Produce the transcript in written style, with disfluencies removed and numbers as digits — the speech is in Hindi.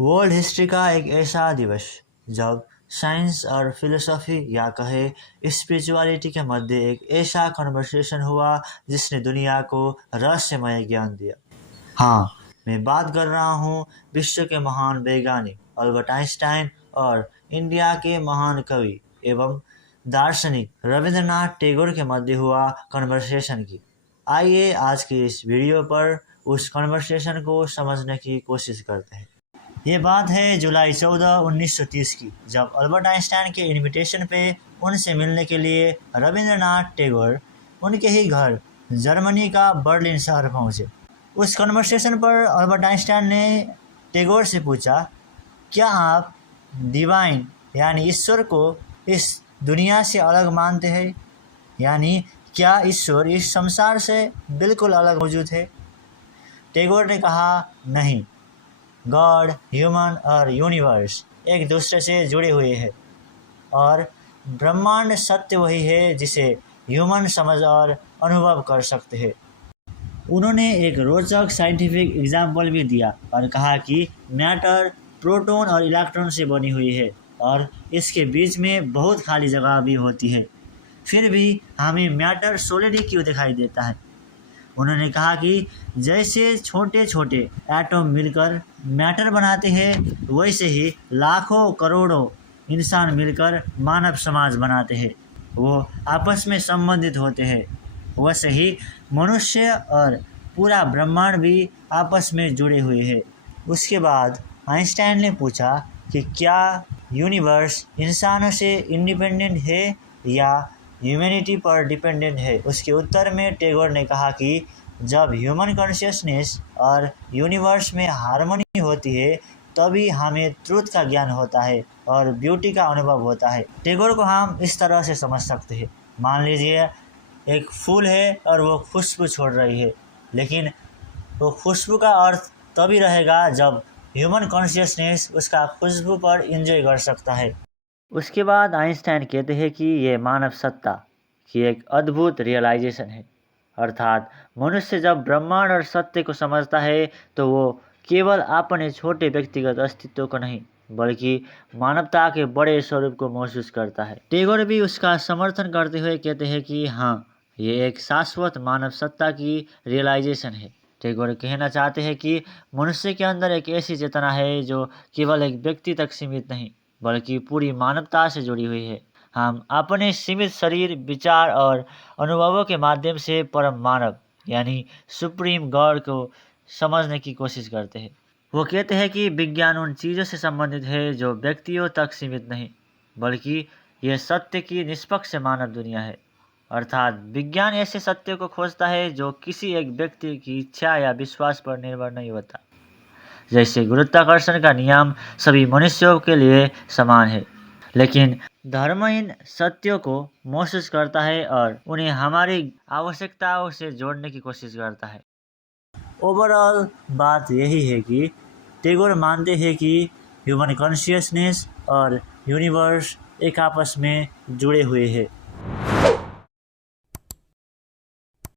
वर्ल्ड हिस्ट्री का एक ऐसा दिवस जब साइंस और फिलोसफी या कहे स्पिरिचुअलिटी के मध्य एक ऐसा कन्वर्सेशन हुआ जिसने दुनिया को रहस्यमय ज्ञान दिया। हाँ, मैं बात कर रहा हूँ विश्व के महान वैज्ञानिक अल्बर्ट आइंस्टाइन और इंडिया के महान कवि एवं दार्शनिक रविंद्रनाथ टैगोर के मध्य हुआ कन्वर्सेशन की। आइए आज की इस वीडियो पर उस कन्वर्सेशन को समझने की कोशिश करते हैं। ये बात है जुलाई 14, 1930 की, जब अल्बर्ट आइंस्टाइन के इनविटेशन पे उनसे मिलने के लिए रविंद्रनाथ टैगोर उनके ही घर जर्मनी का बर्लिन शहर पहुंचे। उस कन्वर्सेशन पर अल्बर्ट आइंस्टाइन ने टैगोर से पूछा, क्या आप डिवाइन यानी ईश्वर को इस दुनिया से अलग मानते हैं? यानी क्या ईश्वर इस संसार से बिल्कुल अलग मौजूद है? टैगोर ने कहा, नहीं, गॉड, ह्यूमन और यूनिवर्स एक दूसरे से जुड़े हुए हैं और ब्रह्मांड सत्य वही है जिसे ह्यूमन समझ और अनुभव कर सकते हैं। उन्होंने एक रोचक साइंटिफिक एग्जाम्पल भी दिया और कहा कि मैटर प्रोटॉन और इलेक्ट्रॉन से बनी हुई है और इसके बीच में बहुत खाली जगह भी होती है, फिर भी हमें मैटर सॉलिड ही क्यों दिखाई देता है। उन्होंने कहा कि जैसे छोटे छोटे एटम मिलकर मैटर बनाते हैं, वैसे ही लाखों करोड़ों इंसान मिलकर मानव समाज बनाते हैं। वो आपस में संबंधित होते हैं। वैसे ही मनुष्य और पूरा ब्रह्मांड भी आपस में जुड़े हुए हैं। उसके बाद आइंस्टाइन ने पूछा कि क्या यूनिवर्स इंसानों से इंडिपेंडेंट है या ह्यूमैनिटी पर डिपेंडेंट है। उसके उत्तर में टैगोर ने कहा कि जब ह्यूमन कॉन्शियसनेस और यूनिवर्स में हार्मनी होती है तभी हमें ट्रूथ का ज्ञान होता है और ब्यूटी का अनुभव होता है। टैगोर को हम इस तरह से समझ सकते हैं, मान लीजिए एक फूल है और वो खुशबू छोड़ रही है, लेकिन वो खुशबू का अर्थ तभी रहेगा जब ह्यूमन कॉन्शियसनेस उसका खुशबू पर एंजॉय कर सकता है। उसके बाद आइंस्टाइन कहते हैं कि ये मानव सत्ता की एक अद्भुत रियलाइजेशन है, अर्थात मनुष्य जब ब्रह्मांड और सत्य को समझता है तो वो केवल अपने छोटे व्यक्तिगत अस्तित्व को नहीं बल्कि मानवता के बड़े स्वरूप को महसूस करता है। टैगोर भी उसका समर्थन करते हुए कहते हैं कि हाँ, ये एक शाश्वत मानव सत्ता की रियलाइजेशन है। टैगोर कहना चाहते हैं कि मनुष्य के अंदर एक ऐसी चेतना है जो केवल एक व्यक्ति तक सीमित नहीं बल्कि पूरी मानवता से जुड़ी हुई है। हम अपने सीमित शरीर, विचार और अनुभवों के माध्यम से परम मानव यानी सुप्रीम गॉड को समझने की कोशिश करते हैं। वो कहते हैं कि विज्ञान उन चीज़ों से संबंधित है जो व्यक्तियों तक सीमित नहीं बल्कि यह सत्य की निष्पक्ष मानव दुनिया है, अर्थात विज्ञान ऐसे सत्य को खोजता है जो किसी एक व्यक्ति की इच्छा या विश्वास पर निर्भर नहीं होता। जैसे गुरुत्वाकर्षण का नियम सभी मनुष्यों के लिए समान है, लेकिन धर्म इन सत्यों को महसूस करता है और उन्हें हमारी आवश्यकताओं से जोड़ने की कोशिश करता है। ओवरऑल बात यही है कि टैगोर मानते हैं कि ह्यूमन कॉन्शियसनेस और यूनिवर्स एक आपस में जुड़े हुए हैं